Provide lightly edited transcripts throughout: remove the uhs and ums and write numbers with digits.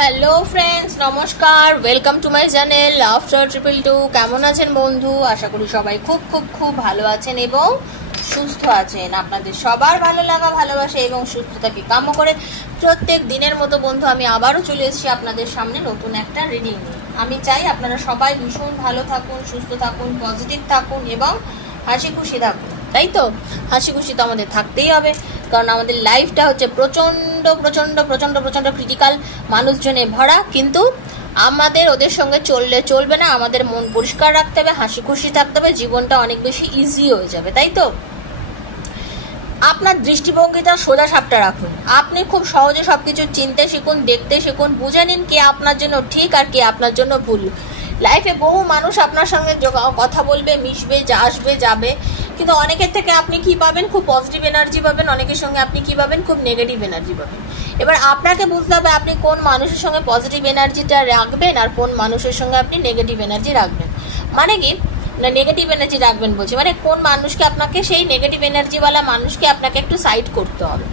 Hello friends, নমস্কার, welcome to my channel after 222। কেমন আছেন বন্ধু? আশা করি সবাই খুব খুব খুব ভালো আছেন এবং সুস্থ আছেন। আপনাদের সবার ভালো লাগা, ভালোবাসা এবং সুস্থতাকে কাম্য করে প্রত্যেক দিনের মতো বন্ধু আমি আবারও চলে এসেছি আপনাদের সামনে নতুন একটা রিডিং নিয়ে। আমি চাই আপনারা সবাই ভীষণ ভালো থাকুন, সুস্থ থাকুন, পজিটিভ থাকুন এবং হাসি খুশি থাকুন। তাই তো, হাসি খুশি তো আমাদের থাকতেই হবে, কারণ আমাদের লাইফটা হচ্ছে প্রচণ্ড প্রচণ্ড প্রচণ্ড প্রচণ্ড ক্রিটিক্যাল, মানুষজনে ভরা। কিন্তু আমাদের ওদের সঙ্গে চলবে না, আমাদের মন পরিষ্কার রাখতে হবে, হাসি খুশি থাকতে হবে, জীবনটা অনেক বেশি ইজি হয়ে যাবে। তাই তো, আপনার দৃষ্টিভঙ্গিটা সোজা সাপটা রাখুন। আপনি খুব সহজে সবকিছু চিনতে শিখুন, দেখতে শিখুন, বুঝে নিন কে আপনার জন্য ঠিক আর কে আপনার জন্য ভুল। লাইফে বহু মানুষ আপনার সঙ্গে কথা বলবে, মিশবে, আসবে, যাবে, কিন্তু অনেকের থেকে আপনি কি পাবেন? খুব পজিটিভ এনার্জি পাবেন। অনেকের সঙ্গে আপনি কি পাবেন? খুব নেগেটিভ এনার্জি পাবেন। এবার আপনাকে বুঝতে হবে আপনি কোন মানুষের সঙ্গে পজিটিভ এনার্জিটা রাখবেন আর কোন মানুষের সঙ্গে আপনি নেগেটিভ এনার্জি রাখবেন। মানে কি না, নেগেটিভ এনার্জি রাখবেন বলছি, মানে কোন মানুষকে আপনাকে, সেই নেগেটিভ এনার্জিওয়ালা মানুষকে আপনাকে একটু সাইড করতে হবে।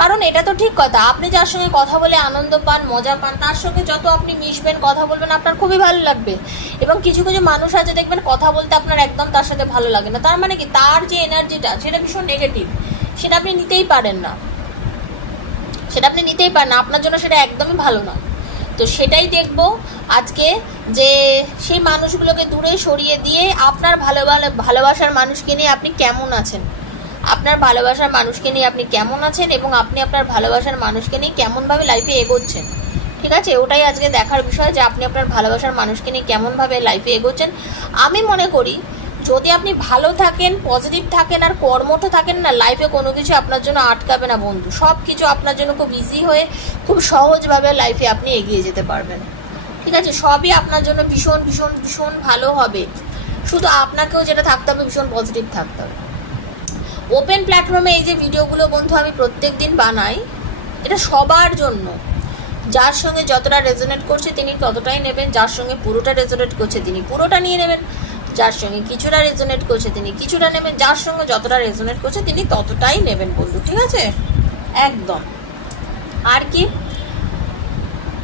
কারণ এটা তো ঠিক কথা, আপনি যার সঙ্গে কথা বলে আনন্দ পান, মজা পান, তার সঙ্গে যত আপনি মিশবেন, কথা বলবেন, আপনার খুবই ভালো লাগবে। এবং কিছু কিছু মানুষ আছে দেখবেন কথা বলতে আপনার একদম তার সাথে ভালো লাগে না, তার মানে কি তার যে এনার্জিটা সেটা ভীষণ নেগেটিভ, সেটা আপনি নিতেই পারেন না, আপনার জন্য সেটা একদমই ভালো না। তো সেটাই দেখবো আজকে, যে সেই মানুষগুলোকে দূরে সরিয়ে দিয়ে আপনার ভালোবাসার মানুষকে নিয়ে আপনি কেমন আছেন, আপনার ভালোবাসার মানুষকে নিয়ে আপনি কেমন আছেন এবং আপনি আপনার ভালোবাসার মানুষকে নিয়ে কেমনভাবে লাইফে এগোচ্ছেন। ঠিক আছে, ওটাই আজকে দেখার বিষয়, যে আপনি আপনার ভালোবাসার মানুষকে নিয়ে কেমনভাবে লাইফে এগোচ্ছেন। আমি মনে করি যদি আপনি ভালো থাকেন, পজিটিভ থাকেন আর কর্মঠ থাকেন না, লাইফে কোনো কিছু আপনার জন্য আটকাবে না বন্ধু। সব কিছু আপনার জন্য খুব ইজি হয়ে, খুব সহজভাবে লাইফে আপনি এগিয়ে যেতে পারবেন। ঠিক আছে, সবই আপনার জন্য ভীষণ ভীষণ ভীষণ ভালো হবে। শুধু আপনাকেও যেটা থাকতে হবে, ভীষণ পজিটিভ থাকতে হবে। ওপেন প্ল্যাটফর্মে এই যে ভিডিওগুলো বন্ধু আমি প্রত্যেক দিন বানাই, এটা সবার জন্য। যার সঙ্গে যতটা রেজোনেট করছে তিনি ততটাই নেবেন, যার সঙ্গে পুরোটা রেজোনেট করছে তিনি পুরোটা নিয়ে নেবেন, যার সঙ্গে কিছুটা রেজোনেট করছে তিনি কিছুটা নেবেন, যার সঙ্গে যতটা রেজোনেট করছে তিনি ততটাই নেবেন বন্ধু। ঠিক আছে, একদম। আর কি,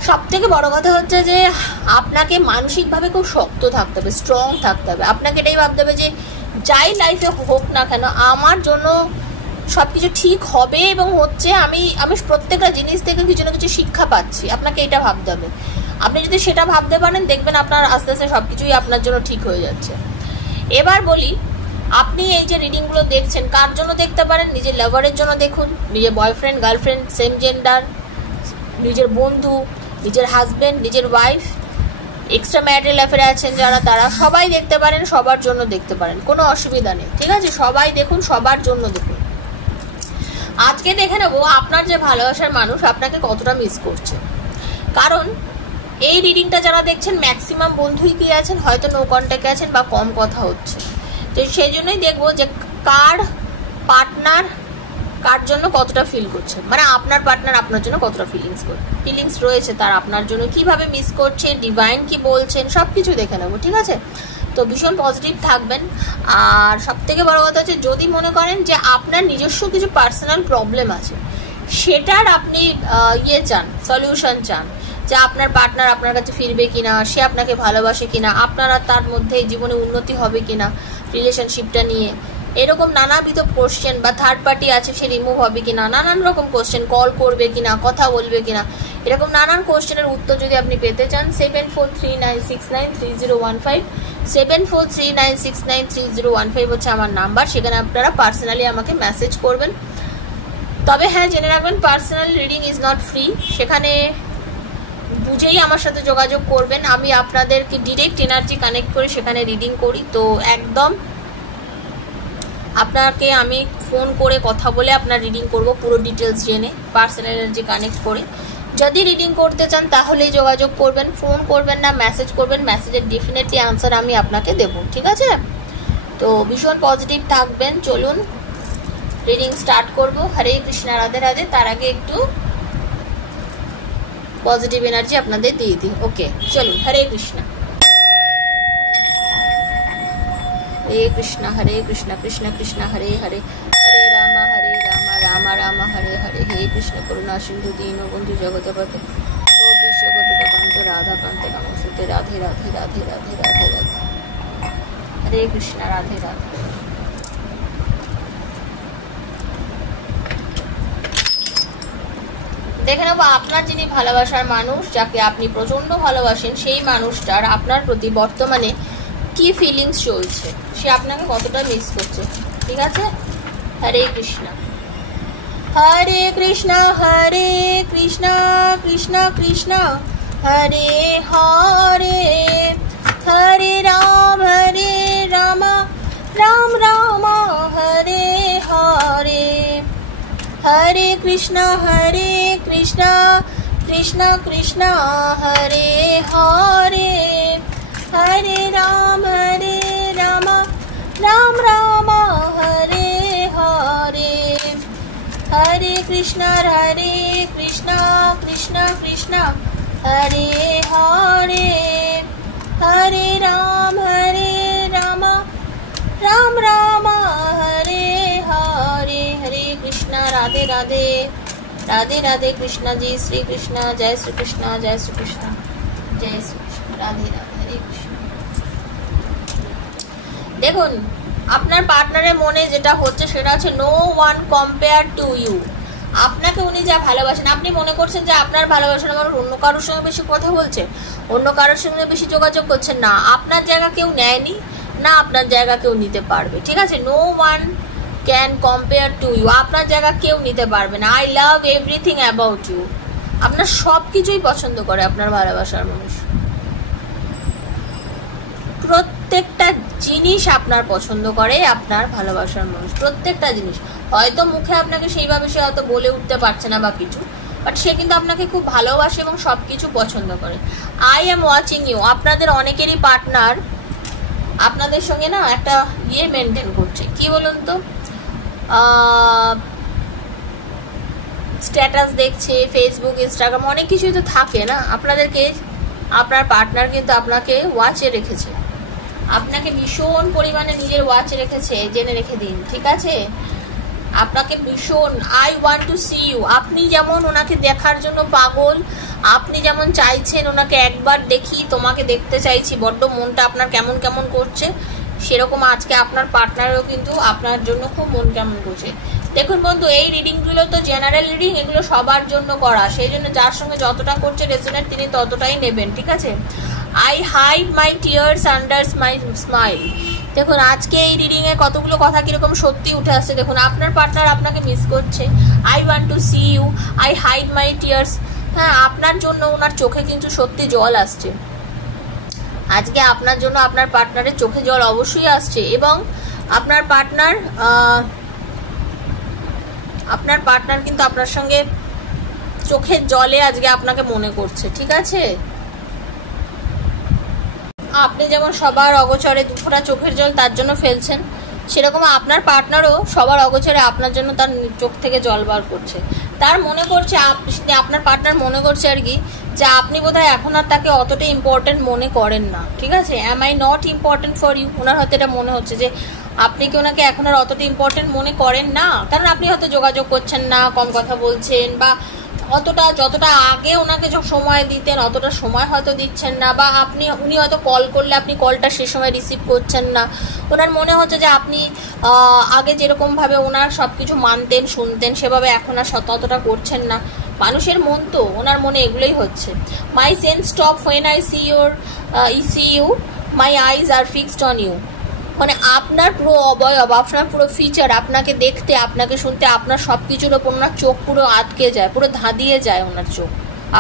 সব থেকে বড় কথা হচ্ছে যে আপনাকে মানসিকভাবে খুব শক্ত থাকতে হবে, স্ট্রং থাকতে হবে। আপনাকে এটাই ভাবতে হবে যে যাই লাইফে হোক না কেন আমার জন্য সব কিছু ঠিক হবে এবং হচ্ছে। আমি প্রত্যেকটা জিনিস থেকে কিছু না কিছু শিক্ষা পাচ্ছি, আপনাকে এটা ভাবতে হবে। আপনি যদি সেটা ভাবতে পারেন, দেখবেন আপনার আস্তে আস্তে সব কিছুই আপনার জন্য ঠিক হয়ে যাচ্ছে। এবার বলি, আপনি এই যে রিডিংগুলো দেখছেন কার জন্য দেখতে পারেন? নিজের লাভারের জন্য দেখুন, নিজের বয়ফ্রেন্ড, গার্লফ্রেন্ড, সেম জেন্ডার, নিজের বন্ধু, নিজের হাজব্যান্ড, নিজের ওয়াইফ, এক্সট্রা ম্যারিটাল অ্যাফেয়ারে আছেন যারা, তারা সবাই দেখতে পারেন, সবার জন্য দেখতে পারেন, কোনো অসুবিধা নেই। ঠিক আছে, সবাই দেখুন, সবার জন্য দেখুন। আজকে দেখে নেবো আপনার যে ভালোবাসার মানুষ আপনাকে কতটা মিস করছে। কারণ এই রিডিংটা যারা দেখছেন ম্যাক্সিমাম বন্ধুই কি আছেন, হয়তো নো কন্ট্যাক্টে আছেন বা কম কথা হচ্ছে। তো সেই জন্যই দেখবো যে কার পার্টনার কার জন্য কতটা ফিল করছে, মানে আপনার পার্টনার আপনার জন্য কতটা ফিলিংস রয়েছে তার আপনার জন্য, কিভাবে মিস করছে, ডিভাইন কি বলছেন, সব কিছু দেখে নেবো। ঠিক আছে, তো ভীষণ পজিটিভ থাকবেন। আর সব থেকে বড় কথা হচ্ছে, যদি মনে করেন যে আপনার নিজস্ব কিছু পার্সোনাল প্রবলেম আছে, সেটার আপনি চান, সলিউশন চান, যে আপনার পার্টনার আপনার কাছে ফিরবে কিনা, সে আপনাকে ভালোবাসে কিনা, আপনারা তার মধ্যে জীবনে উন্নতি হবে কিনা রিলেশনশিপটা নিয়ে, এরকম নানাবিধ কোশ্চেন, বা থার্ড পার্টি আছে সে রিমুভ হবে কিনা, নানান রকম কোশ্চেন, কল করবে কিনা, কথা বলবে কিনা, এরকম নানান কোশ্চেনের উত্তর যদি আপনি পেতে চান, 7439693015 7439693015 হচ্ছে আমার নাম্বার। সেখানে আপনারা পার্সোনালি আমাকে মেসেজ করবেন। তবে হ্যাঁ, জেনে রাখবেন personal reading is not free, সেখানে বুঝেই আমার সাথে যোগাযোগ করবেন। আমি আপনাদেরকে ডিরেক্ট এনার্জি কানেক্ট করে সেখানে রিডিং করি। তো একদম আপনাকে আমি ফোন করে কথা বলে আপনার রিডিং করব, পুরো ডিটেলস জেনে, পার্সোনাল এনার্জি কানেক্ট করে। যদি রিডিং করতে চান তাহলেই যোগাযোগ করবেন, ফোন করবেন না, মেসেজ করবেন, মেসেজের ডেফিনেটলি আনসার আমি আপনাকে দেব। ঠিক আছে, তো ভীষণ পজিটিভ থাকবেন। চলুন রিডিং স্টার্ট করব। হরে কৃষ্ণা, রাধে রাধে। তার আগে একটু পজিটিভ এনার্জি আপনাদের দিয়ে দিই। ওকে, চলুন। হরে কৃষ্ণা, হরে কৃষ্ণা, হরে কৃষ্ণা, কৃষ্ণ কৃষ্ণ হরে হরে, হরে রাম রাম রাম হরে হরে। হে কৃষ্ণ করুণা সিন্ধু দীনবন্ধু জগৎপতে, ও বিশ্বগত রাধে রাধে রাধে রাধে রাধে রাধে রাধে, হরে কৃষ্ণ, রাধে রাধে। দেখে নেবো আপনার যিনি ভালোবাসার মানুষ, যাকে আপনি প্রচন্ড ভালোবাসেন, সেই মানুষটার আপনার প্রতি বর্তমানে কি ফিলিংস চলছে, সে আপনাকে কতটা মিস করছে। ঠিক আছে, হরে কৃষ্ণ, হরে কৃষ্ণ, হরে কৃষ্ণ, কৃষ্ণ কৃষ্ণ হরে হরে, হরে রাম, রাম রাম হরে হরে, হরে কৃষ্ণ, কৃষ্ণ কৃষ্ণ হরে হরে, হরে রাম, রাম রাম হরে হরে, হরে কৃষ্ণ, কৃষ্ণ কৃষ্ণ হরে হরে, হরে রাম, রাম রাম হরে হরে, হরে কৃষ্ণ, রাধে রাধে, রাধে রাধে কৃষ্ণ জি, শ্রী কৃষ্ণ, জয় শ্রী কৃষ্ণ, জয় শ্রী কৃষ্ণ, জয় শ্রী কৃষ্ণ, রাধে রাধে, হরে কৃষ্ণ। দেখুন আপনার পার্টনারের মনে যেটা হচ্ছে সেটা হচ্ছে no one compare to you. আপনাকে উনি যা ভালোবাসেন, আপনি মনে করছেন যে আপনার ভালোবাসার মানুষ অন্য কারোর সঙ্গে বেশি কথা বলছে, অন্য কারোর সঙ্গে বেশি যোগাযোগ করছেন। না, আপনার জায়গা কেউ নেয়নি, না আপনার জায়গা কেউ নিতে পারবে। ঠিক আছে, no one can compare to you. আপনার জায়গা কেউ নিতে পারবে না। I love everything about you. আপনার সব কিছুই পছন্দ করে আপনার ভালোবাসার মানুষ, প্রত্যেকটা জিনিস আপনার পছন্দ করে আপনার ভালোবাসার মানুষ, প্রত্যেকটা জিনিস। হয়তো মুখে আপনাকে সেইভাবে সে হয়তো বলে উঠতে পারছে না বা কিছু, বাট সে কিন্তু আপনাকে খুব ভালোবাসে এবং সব কিছু পছন্দ করে। I am watching you. আপনাদের অনেকেরই পার্টনার আপনাদের সঙ্গে না একটা মেনটেন করছে, কি বলুন তো, স্ট্যাটাস দেখছে, ফেসবুক, ইনস্টাগ্রাম, অনেক কিছুই তো থাকে না। আপনাদেরকে আপনার পার্টনার কিন্তু আপনাকে ওয়াচে রেখেছে, আপনাকে ভীষণ পরিমাণে নিজের ওয়াচে রেখেছে, জেনে রেখে দিন। ঠিক আছে, আপনাকে ভীষণ, I want to see you. আপনি যেমন ওনাকে দেখার জন্য পাগল, আপনি যেমন চাইছেন ওনাকে একবার দেখি, তোমাকে দেখতে চাইছি, বড্ড মনটা আপনার কেমন কেমন করছে, সেরকম আজকে আপনার পার্টনারও কিন্তু আপনার জন্য খুব মন কেমন করছে। দেখুন বন্ধু, এই রিডিংগুলো তো জেনারেল রিডিং, এগুলো সবার জন্য করা, সেই জন্য যার সঙ্গে যতটা করছে রেজোনেট তিনি ততটাই নেবেন। ঠিক আছে, I hide my tears under my smile. দেখুন আজকে এই রিডিং এ কতগুলো কথা কিরকম সত্যি উঠে আসছে। দেখুন আপনার পার্টনার আপনাকে মিস করছে, I want to see you, I hide my tears. হ্যাঁ, আপনার জন্য ওনার চোখে কিন্তু সত্যি জল আসছে আজকে, আপনার জন্য আপনার পার্টনারের চোখে জল অবশ্যই আসছে। এবং আপনার পার্টনার কিন্তু আপনার সঙ্গে চোখের জলে আজকে আপনাকে মনে করছে। ঠিক আছে, আপনি যেমন সবার অগোচরে দুফোঁটা চোখের জল তার জন্য ফেলছেন, সেরকম আপনার পার্টনারও সবার অগোচরে আপনার জন্য তার চোখ থেকে জল বার করছে। তার মনে করছে, আপনার পার্টনার মনে করছে আর কি, যে আপনি বোধহয় এখন আর তাকে অতটা ইম্পর্টেন্ট মনে করেন না। ঠিক আছে, am I not important for you. ওনার হয়তো এটা মনে হচ্ছে যে আপনি কি ওনাকে এখন আর অতটা ইম্পর্টেন্ট মনে করেন না, কারণ আপনি হয়তো যোগাযোগ করছেন না, কম কথা বলছেন, বা অতটা যতটা আগে ওনাকে সময় দিতেন অতটা সময় হয়তো দিচ্ছেন না, বা উনি হয়তো কল করলে আপনি কলটা সে সময় রিসিভ করছেন না। ওনার মনে হচ্ছে যে আপনি আগে যেরকমভাবে ওনার সব কিছু মানতেন, শুনতেন, সেভাবে এখন আর ততটা করছেন না। মানুষের মন তো, ওনার মনে এগুলোই হচ্ছে। My sense stop when I see you, my eyes are fixed on you. মানে আপনার পুরো অবয়ব, আপনার পুরো ফিচার, আপনাকে দেখতে, আপনাকে শুনতে, আপনার সব কিছুর ওপর ওনার চোখ পুরো আটকে যায়, পুরো ধাঁধিয়ে যায় ওনার চোখ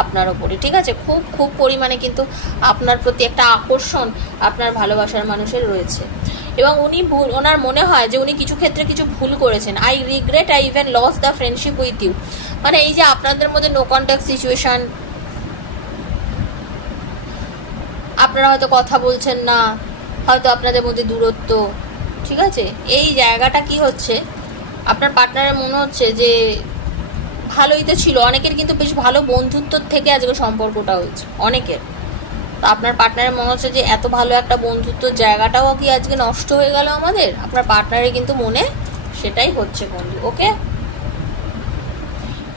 আপনার ওপরে। ঠিক আছে, খুব খুব পরিমাণে কিন্তু আপনার প্রতি একটা আকর্ষণ আপনার ভালোবাসার মানুষের রয়েছে। এবং ওনার মনে হয় যে উনি কিছু ক্ষেত্রে কিছু ভুল করেছেন। I regret I even lost the friendship with you. মানে এই যে আপনাদের মধ্যে নো কন্ট্যাক্ট সিচুয়েশন, আপনারা হয়তো কথা বলছেন না, হয়তো আপনাদের মধ্যে দূরত্ব। ঠিক আছে, এই জায়গাটা কি হচ্ছে, আপনার পার্টনারের মনে হচ্ছে যে ভালোই তো ছিল, অনেকের কিন্তু বেশ ভালো বন্ধুত্বর থেকে আজকে সম্পর্কটা হয়েছে অনেকের। তো আপনার পার্টনারের মনে হচ্ছে যে এত ভালো একটা বন্ধুত্বর জায়গাটাও কি আজকে নষ্ট হয়ে গেল আমাদের। আপনার পার্টনারের কিন্তু মনে সেটাই হচ্ছে বন্ধু। Okay,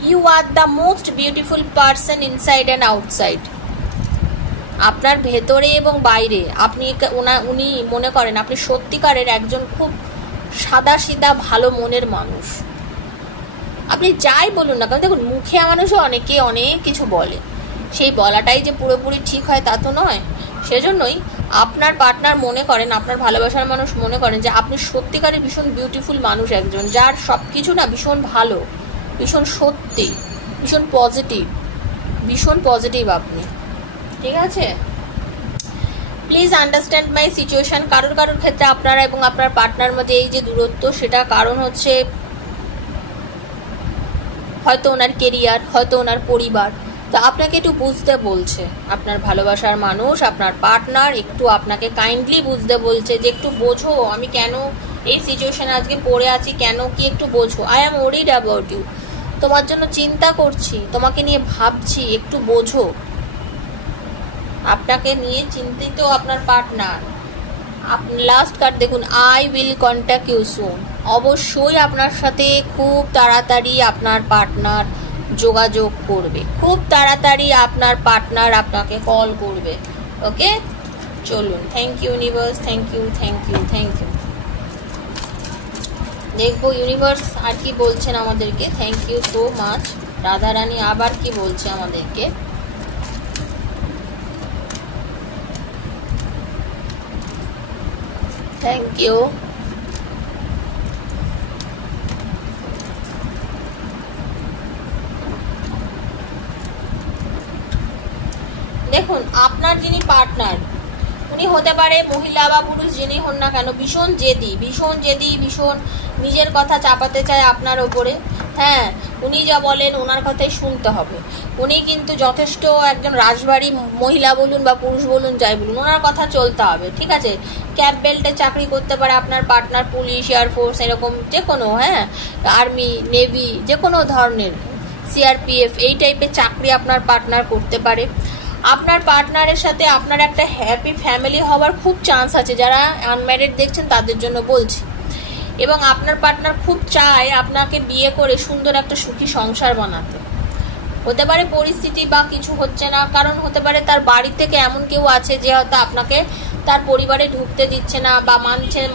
you are the most beautiful person inside and outside. আপনার ভেতরে এবং বাইরে উনি মনে করেন আপনি সত্যিকারের একজন খুব সাদা সিধা ভালো মনের মানুষ। আপনি যাই বলুন না কারণ দেখুন, মুখে মানুষও অনেকে অনেক কিছু বলে, সেই বলাটাই যে পুরোপুরি ঠিক হয় তা তো নয়। সেজন্যই আপনার পার্টনার মনে করেন, আপনার ভালোবাসার মানুষ মনে করেন যে আপনি সত্যিকারের ভীষণ বিউটিফুল মানুষ একজন, যার সব কিছু না ভীষণ ভালো, ভীষণ সত্যি, ভীষণ পজিটিভ আপনি। ঠিক আছে, প্লিজ আন্ডারস্ট্যান্ড মাই সিচুয়েশন। কারোর ক্ষেত্রে আপনারা এবং আপনার পার্টনার মধ্যে এই যে দূরত্ব, সেটা কারণ হচ্ছে হয়তো ওনার কেরিয়ার, হয়তো ওনার পরিবার। তো আপনাকে একটু বুঝতে বলছে আপনার ভালোবাসার মানুষ, আপনার পার্টনার একটু আপনাকে কাইন্ডলি বুঝতে বলছে যে একটু বোঝো আমি কেন এই সিচুয়েশনে আজকে পড়ে আছি, কেন কি একটু বোঝো। I am worried about you, তোমার জন্য চিন্তা করছি, তোমাকে নিয়ে ভাবছি, একটু বোঝো। আপনাকে নিয়ে চিন্তিত আপনার পার্টনার। লাস্ট কার্ড দেখুন, I will contact you soon. অবশ্যই আপনার সাথে খুব তাড়াতাড়ি আপনার পার্টনার যোগাযোগ করবে, খুব তাড়াতাড়ি আপনার পার্টনার আপনাকে কল করবে। ওকে, চলুন। Thank you universe, thank you. দেখবো ইউনিভার্স আর কি বলছেন আমাদেরকে। Thank you so much. Radharani আবার কি বলছে আমাদেরকে। Thank you. দেখুন, আপনার যিনি পার্টনার উনি হতে পারে মহিলা বা পুরুষ যিনি হন না কেন, ভীষণ জেদি, ভীষণ নিজের কথা চাপাতে চায় আপনার ওপরে। হ্যাঁ, উনি যা বলেন ওনার কথাই শুনতে হবে। উনি কিন্তু যথেষ্ট একজন রাজবাড়ি মহিলা বলুন বা পুরুষ বলুন, যাই বলুন, ওনার কথা চলতে হবে। ঠিক আছে, ক্যাপ বেল্টে চাকরি করতে পারে আপনার পার্টনার, পুলিশ, এয়ারফোর্স, এরকম যে কোনো, হ্যাঁ, আর্মি, নেভি, যে কোনো ধরনের, সিআরপিএফ, এই টাইপের চাকরি আপনার পার্টনার করতে পারে। আপনার পার্টনারের সাথে আপনার একটা হ্যাপি ফ্যামিলি হওয়ার খুব চান্স আছে। যারা আনম্যারিড দেখছেন তাদের জন্য বলছি। এবং আপনার পার্টনার খুব চায় আপনাকে বিয়ে করে সুন্দর একটা সুখী সংসার বানাতে। হতে পারে পরিস্থিতি বা কিছু হচ্ছে না, কারণ হতে পারে তার বাড়ি থেকে এমন কেউ আছে যে হয়তো আপনাকে তার পরিবারে ঢুকতে দিচ্ছে না বা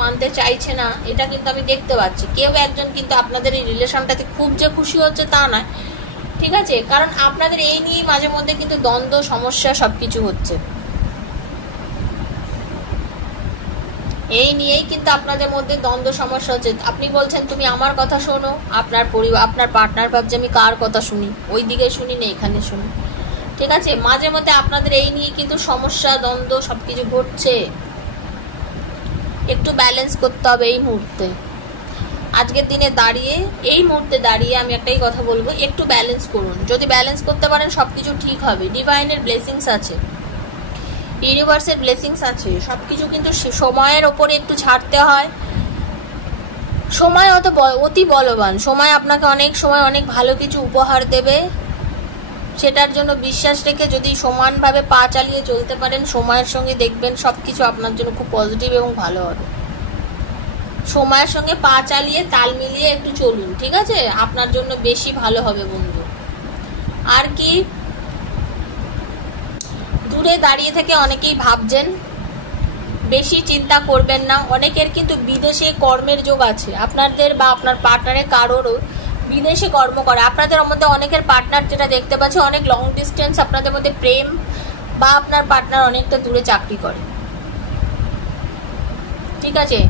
মানতে চাইছে না। এটা কিন্তু আমি দেখতে পাচ্ছি। কেউ একজন কিন্তু আপনাদের এই রিলেশনটাতে খুব যে খুশি হচ্ছে তা নয়। ঠিক আছে, কারণ আপনাদের এই নিয়ে মাঝে মধ্যে কিন্তু দ্বন্দ্ব, সমস্যা সবকিছু হচ্ছে। এই নিয়েই কিন্তু আপনাদের মধ্যে দ্বন্দ্ব, সমস্যা হচ্ছে। আপনি বলছেন তুমি আমার কথা শোনো, আপনার পরিবার, আপনার পার্টনার ভাবছে আমি কার কথা শুনি, ওই দিকে শুনি না এখানে শুনি। ঠিক আছে, মাঝে মধ্যে আপনাদের এই নিয়ে কিন্তু সমস্যা, দ্বন্দ্ব সবকিছু ঘটছে। একটু ব্যালেন্স করতে হবে এই মুহূর্তে, আজকের দিনে দাঁড়িয়ে, এই মুহূর্তে দাঁড়িয়ে আমি একটাই কথা বলবো, একটু ব্যালেন্স করুন। যদি ব্যালেন্স করতে পারেন সবকিছু ঠিক হবে। ডিভাইনের ব্লেসিংস আছে, ইউনিভার্সের ব্লেসিংস আছে, সবকিছু কিন্তু সময়ের ওপরে একটু ছাড়তে হয়। সময় অতি বলবান। সময় আপনাকে অনেক সময় অনেক ভালো কিছু উপহার দেবে। সেটার জন্য বিশ্বাস রেখে যদি সমানভাবে পা চালিয়ে চলতে পারেন সময়ের সঙ্গে, দেখবেন সবকিছু আপনার জন্য খুব পজিটিভ এবং ভালো হবে। সময়ের সঙ্গে পা চালিয়ে তাল মিলিয়ে একটু চলুন। ঠিক আছে, আপনার জন্য বেশি ভালো হবে বন্ধু। আর কি, দূরে দাঁড়িয়ে থেকে অনেকেই ভাবছেন, বেশি চিন্তা করবেন না। অনেকের কিন্তু বিদেশে কর্মের যোগ আছে, আপনাদের বা আপনার পার্টনারের কারোরও বিদেশে কর্ম করে। আপনাদের মধ্যে অনেকের পার্টনার, যেটা দেখতে পাচ্ছি, অনেক লং ডিস্টেন্স আপনাদের মধ্যে প্রেম, বা আপনার পার্টনার অনেকটা দূরে চাকরি করে। ঠিক আছে,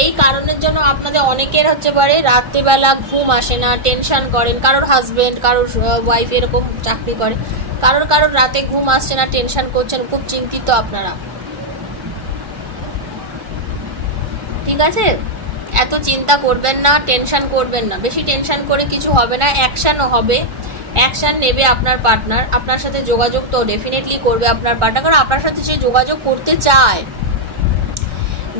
এই কারণের জন্য আপনাদের অনেকের হচ্ছে পারে রাত্রিবেলা ঘুম আসে না, টেনশন করেন। কারোর হাজবেন্ড, কারোর ওয়াইফ এরকম চাকরি করে, কারোর রাতে ঘুম আসছে না, টেনশন করছেন, খুব চিন্তিত আপনারা। ঠিক আছে, এত চিন্তা করবেন না, টেনশন করবেন না, বেশি টেনশন করে কিছু হবে না। অ্যাকশনও হবে, অ্যাকশন নেবে আপনার পার্টনার। আপনার সাথে যোগাযোগ তো ডেফিনেটলি করবে আপনার পার্টনার, কারণ আপনার সাথে সে যোগাযোগ করতে চায়।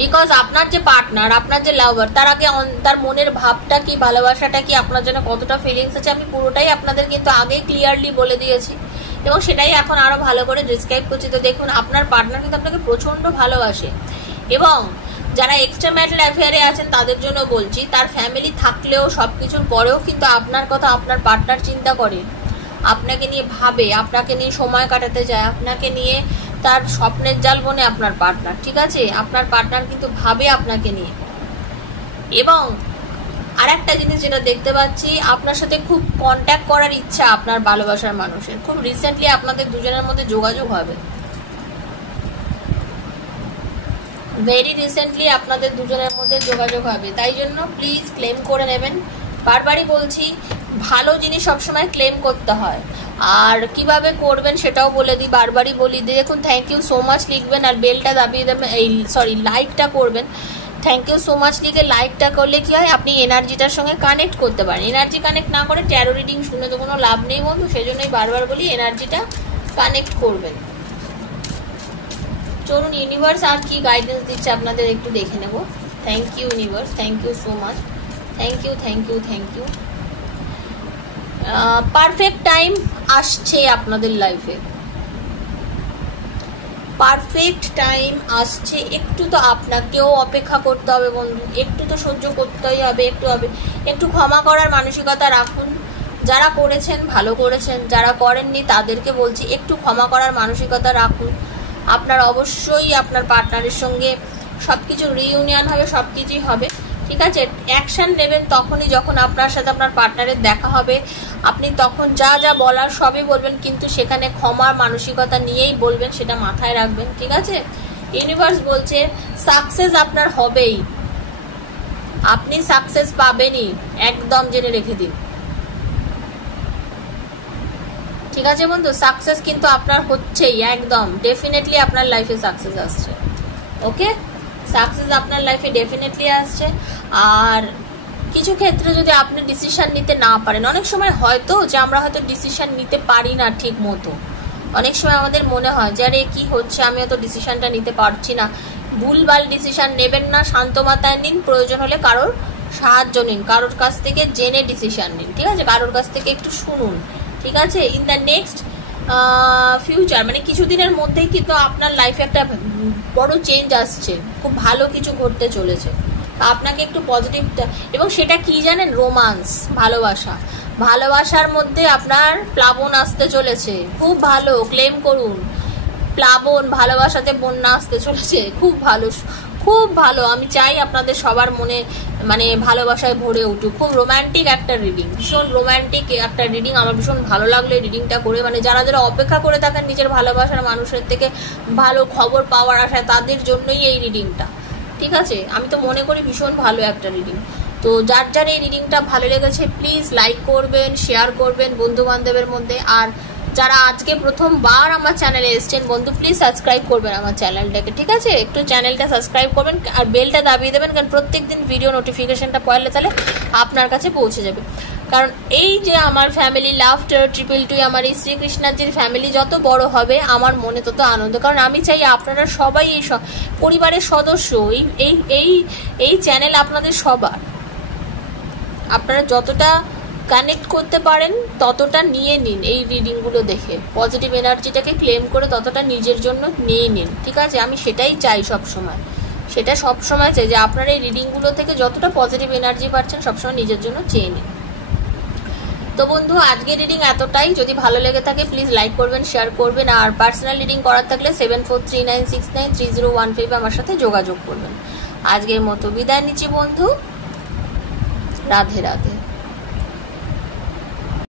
বিকজ আপনার যে পার্টনার, আপনার যে লাভার, তার আগে তার মনের ভাবটা কি, ভালোবাসাটা কি, আপনার জন্য কতটা ফিলিংস আছে, আমি পুরোটাই আপনাদের কিন্তু আগেই ক্লিয়ারলি বলে দিয়েছি এবং সেটাই এখন আরো ভালো করে ডিসক্রাইব করছি। তো দেখুন, আপনার পার্টনার কিন্তু আপনাকে প্রচন্ড ভালোবাসে। এবং যারা এক্সট্রা ম্যারিটাল অ্যাফেয়ারে আছেন তাদের জন্য বলছি, তার ফ্যামিলি থাকলেও সবকিছুর পরেও কিন্তু আপনার কথা আপনার পার্টনার চিন্তা করে, আপনাকে নিয়ে ভাবে, আপনাকে নিয়ে সময় কাটাতে চায়, আপনাকে নিয়ে তার স্বপ্নের জাল বনে আপনার পার্টনার, ঠিক আছে? আপনার পার্টনার কিন্তু ভাবে আপনাকে নিয়ে। এবং আর একটা জিনিস যেটা দেখতে পাচ্ছি, আপনার সাথে খুব কন্ট্যাক্ট করার ইচ্ছা আপনার ভালোবাসার মানুষের, খুব রিসেন্টলি আপনাদের দুজনের মধ্যে যোগাযোগ হবে, ভেরি রিসেন্টলি আপনাদের দুজনের মধ্যে যোগাযোগ হবে। তাই জন্য প্লিজ ক্লেম করে নেবেন। বারবারই বলছি, ভালো জিনিস সবসময় ক্লেম করতে হয়। আর কিভাবে করবেন সেটাও বলে দিই, বারবারই বলি। দেখুন, থ্যাংক ইউ সো মাচ লিখবেন আর বেলটা দাবিয়ে দেবেন, এই লাইকটা করবেন। থ্যাংক ইউ সো মাচ লিখে লাইকটা করলে কি হয়, আপনি এনার্জিটার সঙ্গে কানেক্ট করতে পারেন। এনার্জি কানেক্ট না করে ট্যারো রিডিং শুনে তো কোনো লাভ নেই বন্ধু, সেজন্যই বারবার বলি এনার্জিটা কানেক্ট করবেন। চলুন ইউনিভার্স আর কি গাইডেন্স দিচ্ছে আপনাদের একটু দেখে নেব। Thank you universe, thank you so much, thank you thank you thank you. Perfect time আসছে আপনাদের লাইফে, পারফেক্ট টাইম আসছে। একটু তো আপনাকেও অপেক্ষা করতে হবে বন্ধু, একটু তো সহ্য করতেই হবে, একটু ক্ষমা করার মানসিকতা রাখুন। যারা করেছেন ভালো করেছেন, যারা করেননি তাদেরকে বলছি একটু ক্ষমা করার মানসিকতা রাখুন। আপনার অবশ্যই আপনার পার্টনারের সঙ্গে সব কিছু রিইউনিয়ন হবে, সব কিছুই হবে, ঠিক আছে? অ্যাকশন নেবেন তখনই যখন আপনার সাথে আপনার পার্টনারের দেখা হবে। আপনি তখন যা যা বলার সবই বলবেন, কিন্তু সেখানে ক্ষমার মানসিকতা নিয়েই বলবেন, সেটা মাথায় রাখবেন, ঠিক আছে? ইউনিভার্স বলছে সাকসেস আপনার হবেই, আপনি সাকসেস পাবেনই, একদম জেনে রেখে দিন, ঠিক আছে বন্ধু? সাকসেস কিন্তু আপনার হচ্ছেই, একদম ডেফিনেটলি আপনার লাইফে সাকসেস আসছে। ওকে, সাকসেস আপনার লাইফে ডেফিনেটলি আসছে। আর কিছু ক্ষেত্রে যদি আপনি ডিসিশন নিতে না পারেন, অনেক সময় হয়তো যে আমরা হয়তো ডিসিশন নিতে পারি না ঠিক মতো, অনেক সময় আমাদের মনে হয় যে আরে কি হচ্ছে, আমি হয়তো ডিসিশনটা নিতে পারছি না। ভুলভাল ডিসিশন নেবেন না, শান্ত মাথায় নিন, প্রয়োজন হলে কারোর সাহায্য নিন, কারোর কাছ থেকে জেনে ডিসিশন নিন, ঠিক আছে? কারোর কাছ থেকে একটু শুনুন, ঠিক আছে? ইন দ্য নেক্সট ফিউচার, মানে কিছুদিনের মধ্যেই কিন্তু আপনার লাইফে একটা বড় চেঞ্জ আসছে, খুব ভালো কিছু ঘটতে চলেছে। আপনাকে একটু পজিটিভ, এবং সেটা কি জানেন, রোমান্স, ভালোবাসা, ভালোবাসার মধ্যে আপনার প্লাবন আসতে চলেছে, খুব ভালো, ক্লেম করুন। প্লাবন, ভালোবাসাতে বন্যা আসতে চলেছে, খুব ভালো, খুব ভালো। আমি চাই আপনাদের সবার মনে মানে ভালোবাসায় ভরে উঠুক। খুব রোম্যান্টিক একটা রিডিং, ভীষণ রোম্যান্টিক একটা রিডিং। আমার ভীষণ ভালো লাগলো এই রিডিংটা করে। মানে যারা যারা অপেক্ষা করে থাকেন নিজের ভালোবাসার মানুষের থেকে ভালো খবর পাওয়ার আশায়, তাদের জন্যই এই রিডিংটা, ঠিক আছে? আমি তো মনে করি ভীষণ ভালো একটা রিডিং। তো যার যার এই রিডিংটা ভালো লেগেছে প্লিজ লাইক করবেন, শেয়ার করবেন বন্ধু বান্ধবের মধ্যে। আর যারা আজকে প্রথমবার আমার চ্যানেলে এসছেন বন্ধু, প্লিজ সাবস্ক্রাইব করবেন আমার চ্যানেলটাকে, ঠিক আছে? একটু চ্যানেলটা সাবস্ক্রাইব করবেন আর বেলটা দাবিয়ে দেবেন, কারণ প্রত্যেকদিন ভিডিও নোটিফিকেশনটা পড়লে তাহলে আপনার কাছে পৌঁছে যাবে। কারণ এই যে আমার ফ্যামিলি লাফটার 222, আমার এই শ্রীকৃষ্ণাজির ফ্যামিলি যত বড় হবে আমার মনে তত আনন্দ, কারণ আমি চাই আপনারা সবাই এই পরিবারের সদস্য। এই চ্যানেল আপনাদের সবার, আপনারা যতটা কানেক্ট করতে পারেন ততটা নিয়ে নিন। এই রিডিংগুলো দেখে পজিটিভ এনার্জিটাকে ক্লেম করে ততটা নিজের জন্য নিয়ে নিন, ঠিক আছে? আমি সেটাই চাই সবসময়, সেটা সবসময় চাই যে আপনারা এই রিডিংগুলো থেকে যতটা পজিটিভ এনার্জি পাচ্ছেন সবসময় নিজের জন্য চেয়ে নিন। তো বন্ধু, আজকের রিডিং এতটাই। যদি ভালো লেগে থাকে প্লিজ লাইক করবেন, শেয়ার করবেন। আর পার্সোনাল রিডিং করার থাকলে 7439693015 আমার সাথে যোগাযোগ করবেন। আজকের মতো বিদায় নিচ্ছি বন্ধু, রাধে রাধে।